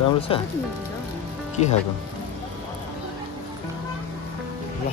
राम्रो छ के खाएको ल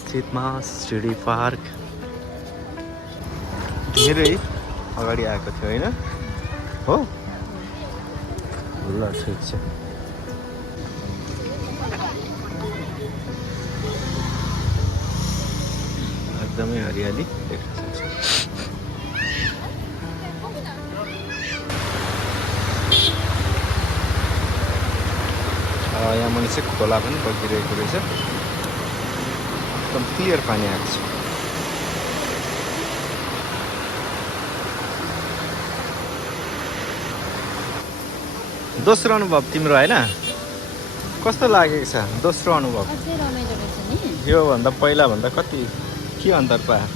स्थितमा सिडी पार्क धेरै अगाडि आएको थियो होइन हो ल ठिक छ एकदमै हरियाली देख्न सक्छ यहाँ मुनि चाहिँ खोला पनि बगिरहेको रहेछ एकदम क्लियर पानी आएको छ दोस्रो अनुभव तिम्रो होइन कस्तो लागेको छ दोस्रो अनुभव योभन्दा पहिलाभन्दा कति के अन्तर पायो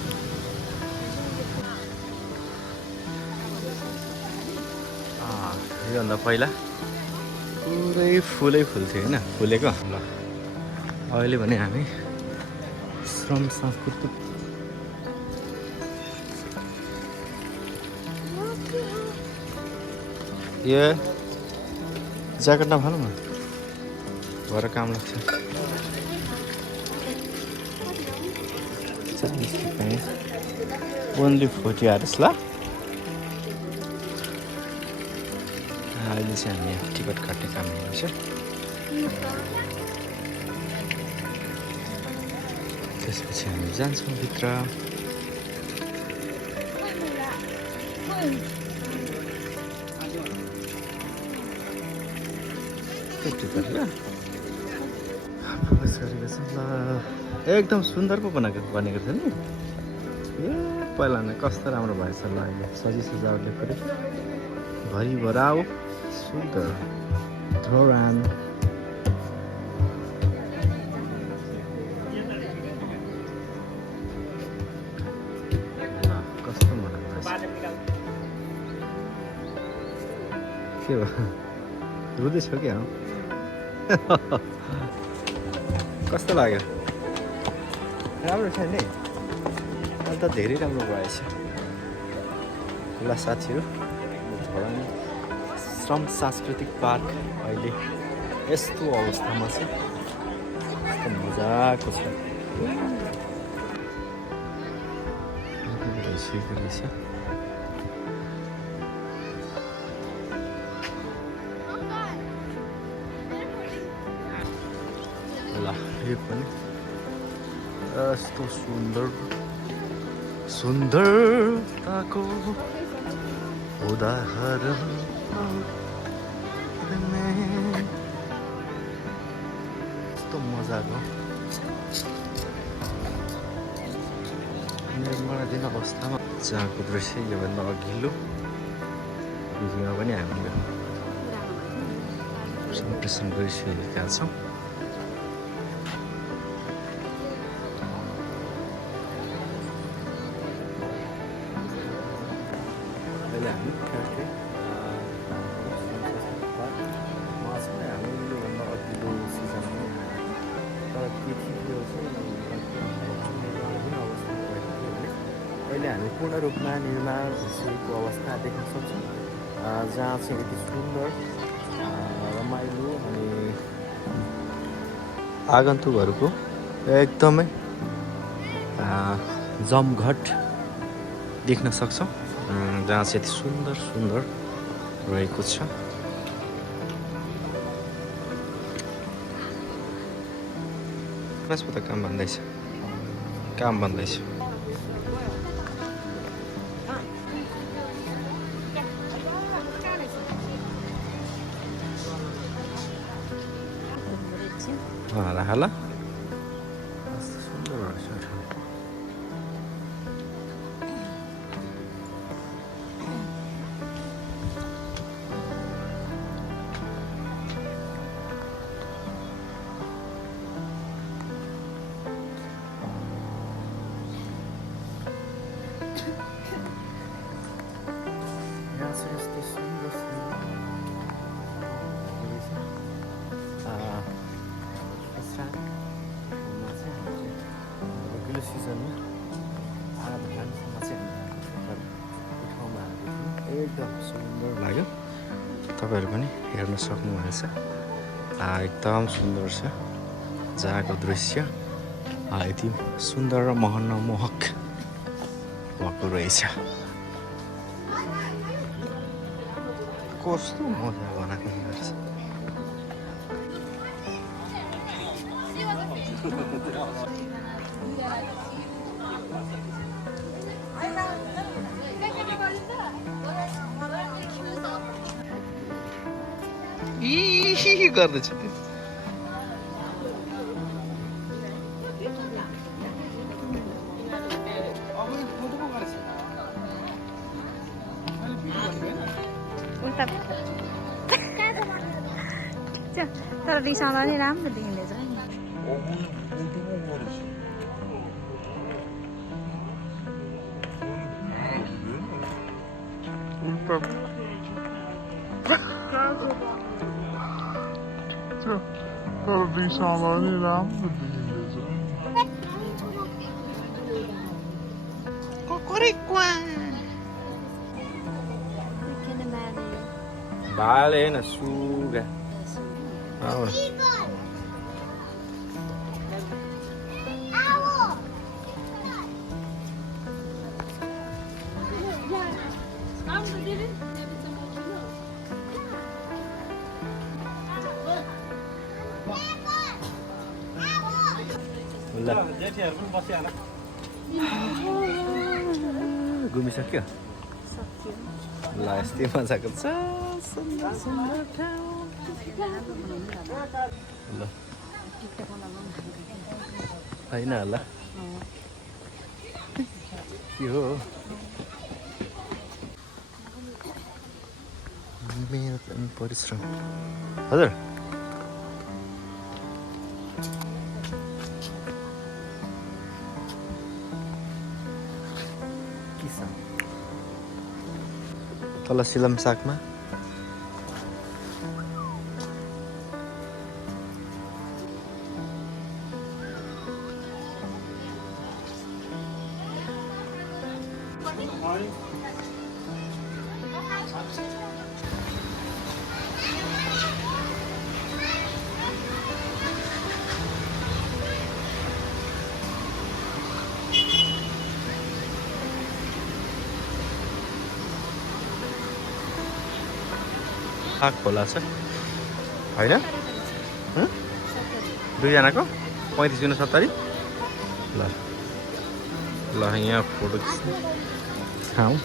योभन्दा पहिला पुरै फुलै फुल थियो होइन फुलेको ल अहिले भने हामी श्रम सांस्कृतिक यो ज्याकेट नफालौँ न भएर काम लाग्छ ओन्ली 40 आवर्स ल अहिले चाहिँ हामी टिकट काट्ने काम गर्छ त्यसपछि हामी जान्छौँ भित्र टिकट ल प्रवेश गरेको छ ल एकदम सुन्दर पो बनेको थियो नि ए पहिला नै कस्तो राम्रो भएछ ल अहिले सजी सजावटले पनि भरिभर आऊ सुन्दर धोरान कस्तो मनाएको के हो रुँदैछ क्या कस्तो लाग्यो राम्रो छ नि अहिले त धेरै राम्रो भएछ ल साथीहरू श्रम सांस्कृतिक पार्क अहिले यस्तो अवस्थामा छ यस्तो मजाको छ ल यो पनि यस्तो सुन्दरताको उदाहरण यस्तो मजाको निर्माणाधीन अवस्थामा जहाँको दृश्य योभन्दा अघिल्लो भिडियोमा पनि हामीले सम्प्रेषण गरिसकेका छौँ अहिले हामी ठ्याक्कै हामी योभन्दा अघिल्लो सिजनमा तर के थियो अहिले हामी पूर्ण रूपमा निर्माण भइसकेको अवस्था देख्न सक्छौँ जहाँ चाहिँ यति सुन्दर रमाइलो अनि आगन्तुकहरूको एकदमै जमघट देख्न सक्छौँ जहाँ चाहिँ यति सुन्दर रहेको छ त काम भन्दैछ hala सुन्दर रहेछ यहाँ चाहिँ यस्तो सुन्दर अघिल्लो सिजनमा आधा ठाउँमा चाहिँ ठाउँमा एकदम सुन्दर लाग्यो तपाईहरु पनि हेर्न सक्नुहुनेछ एकदम सुन्दर छ जहाँको दृश्य यति सुन्दर र मनमोहक भएको रहेछ कस्तो मजा बनाएको रहेछ गर्दैछु तर रिसाउँदा नि राम्रो देखिँदैछ तर रिसाउँदा नि राम्रो देखिँदैछ Vale, na suga. Ahora. घुमिसक्यो ल यस्तै मजाको छ सुन्दर सुन्दर ठाउँ ल होइन होला के हो मेहनत अनि परिश्रम हजुर तल सिलम सागमा साग खोला छ होइन दुईजनाको 35-70 ल ल यहाँ फोटो खाउँ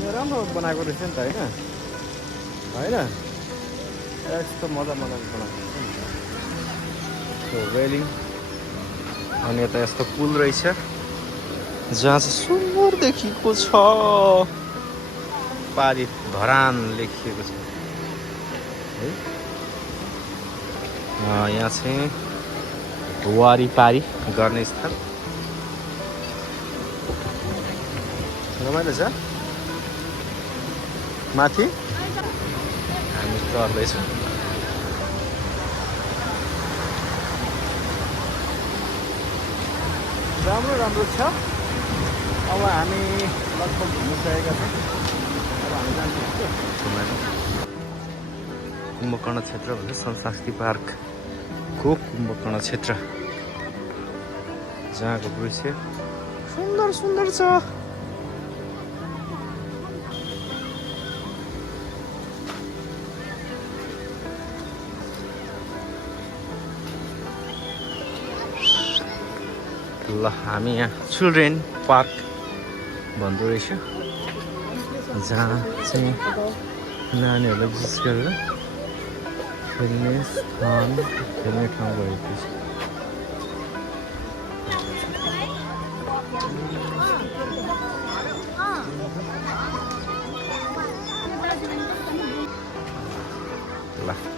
यो राम्रो बनाएको रहेछ नि त होइन यस्तो मजाले बनाएको रेलिङ अनि यता यस्तो पुल रहेछ जहाँ चाहिँ सुन्दर देखिएको छ पारी धरान लेखिएको छ है यहाँ चाहिँ वारिपारी गर्ने स्थान रमाइलो छ माथि हामी चढ्दैछौँ राम्रो राम्रो छ अब हामी लगभग घुमिसकेका छौँ अब हामी जान्छौँ कुम्भकर्ण क्षेत्र भन्छ संस्कृति पार्कको कुम्भकर्ण क्षेत्र जहाँको दृश्य सुन्दर सुन्दर छ ल हामी यहाँ चिल्ड्रेन पार्क भन्दो रहेछ जहाँ चाहिँ नानीहरूलाई विशेष गरेर खेल्ने ठाउँ भएको छ ल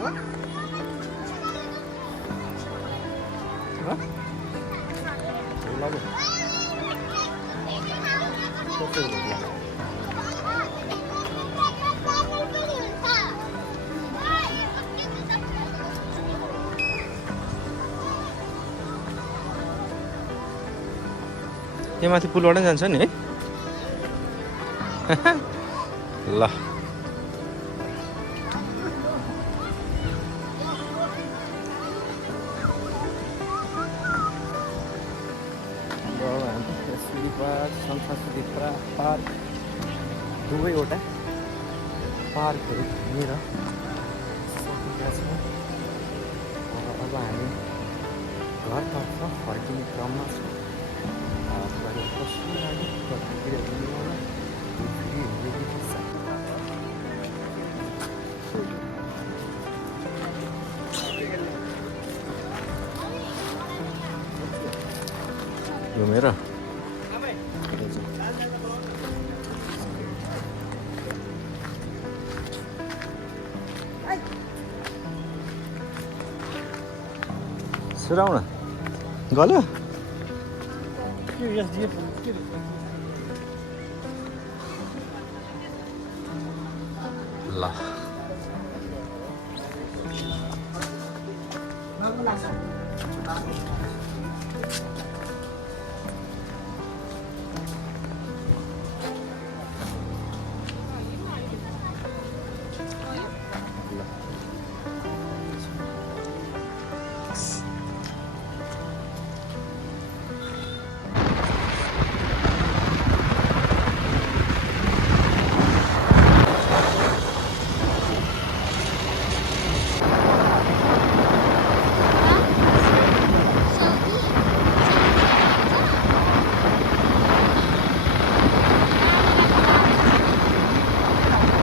यहाँ माथि पुलबाट जान्छ नि है ल पार्क दुवैवटा पार्कहरू घुमेर सकेका छौँ अब हामी घरतर्फ फर्किने क्रममा छौँ कस्तो लाग्यो घुमेर सुराउन गल्यो ल